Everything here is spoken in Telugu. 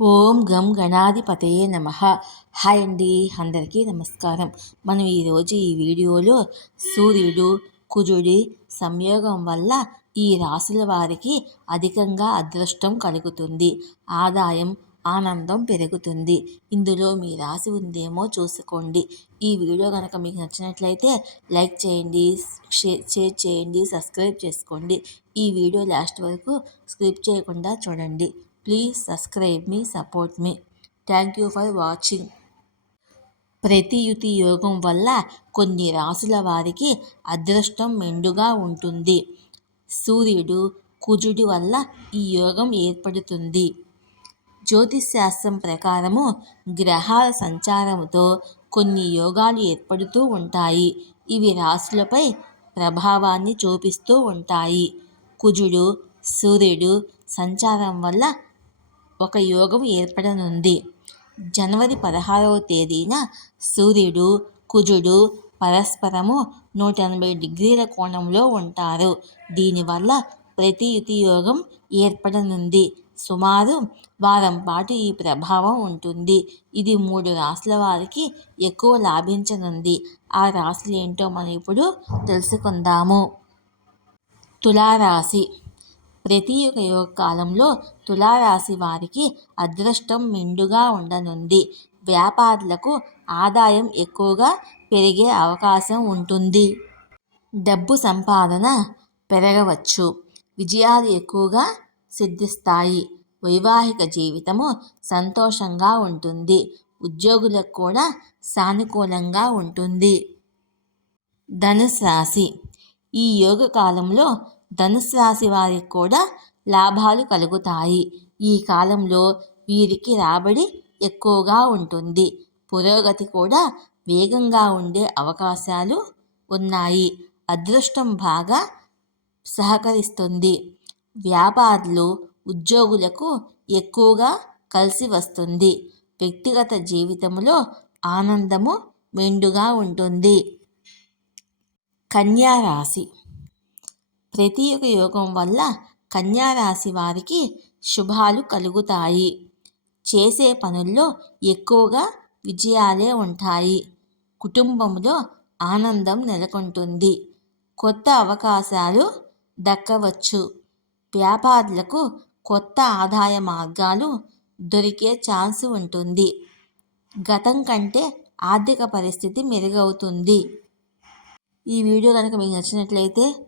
ఓం గం గణాధిపతయే నమ. హాయ్ అండి అందరికీ నమస్కారం. మనం ఈరోజు ఈ వీడియోలో సూర్యుడు కుజుడి సంయోగం వల్ల ఈ రాశుల వారికి అధికంగా అదృష్టం కలుగుతుంది. ఆదాయం ఆనందం పెరుగుతుంది. ఇందులో మీ రాశి ఉందేమో చూసుకోండి. ఈ వీడియో కనుక మీకు నచ్చినట్లయితే లైక్ చేయండి షేర్ చేయండి సబ్స్క్రైబ్ చేసుకోండి. ఈ వీడియో లాస్ట్ వరకు స్క్రిప్ చేయకుండా చూడండి. ప్లీజ్ సబ్స్క్రైబ్ మీ సపోర్ట్ మీ థ్యాంక్ యూ ఫర్ వాచింగ్ ప్రతియుతి యోగం వల్ల కొన్ని రాసుల వారికి అదృష్టం మెండుగా ఉంటుంది. సూర్యుడు కుజుడి వల్ల ఈ యోగం ఏర్పడుతుంది. జ్యోతిశాస్త్రం ప్రకారము గ్రహాల సంచారంతో కొన్ని యోగాలు ఏర్పడుతూ ఉంటాయి. ఇవి రాసులపై ప్రభావాన్ని చూపిస్తూ ఉంటాయి. కుజుడు సూర్యుడు సంచారం వల్ల ఒక యోగం ఏర్పడనుంది. జనవరి పదహారవ తేదీన సూర్యుడు కుజుడు పరస్పరము నూట ఎనభై డిగ్రీల కోణంలో ఉంటారు. దీనివల్ల ప్రతియుతి యోగం ఏర్పడనుంది. సుమారు వారం పాటు ఈ ప్రభావం ఉంటుంది. ఇది మూడు రాసుల వారికి ఎక్కువ లాభించనుంది. ఆ రాశులు ఏంటో మనం ఇప్పుడు తెలుసుకుందాము. తులారాశి ప్రతి యుగ యోగ కాలంలో తులారాశి వారికి అదృష్టం మెండుగా ఉండనుంది. వ్యాపారులకు ఆదాయం ఎక్కువగా పెరిగే అవకాశం ఉంటుంది. డబ్బు సంపాదన పెరగవచ్చు. విజయాలు ఎక్కువగా సిద్ధిస్తాయి. వైవాహిక జీవితము సంతోషంగా ఉంటుంది. ఉద్యోగులకు కూడా సానుకూలంగా ఉంటుంది. ధనుసు రాశి. ఈ యోగ కాలంలో ధనుసు రాశి వారికి కూడా లాభాలు కలుగుతాయి. ఈ కాలంలో వీరికి రాబడి ఎక్కువగా ఉంటుంది. పురోగతి కూడా వేగంగా ఉండే అవకాశాలు ఉన్నాయి. అదృష్టం బాగా సహకరిస్తుంది. వ్యాపారులు ఉద్యోగులకు ఎక్కువగా కలిసి వస్తుంది. వ్యక్తిగత జీవితంలో ఆనందము మెండుగా ఉంటుంది. కన్యా రాశి ప్రతి యోగం వల్ల కన్యారాశి వారికి శుభాలు కలుగుతాయి. చేసే పనుల్లో ఎక్కువగా విజయాలే ఉంటాయి. కుటుంబంలో ఆనందం నెలకొంటుంది. కొత్త అవకాశాలు దక్కవచ్చు. వ్యాపారులకు కొత్త ఆదాయ మార్గాలు దొరికే ఛాన్స్ ఉంటుంది. గతం కంటే ఆర్థిక పరిస్థితి మెరుగవుతుంది. ఈ వీడియో కనుక మీకు నచ్చినట్లయితే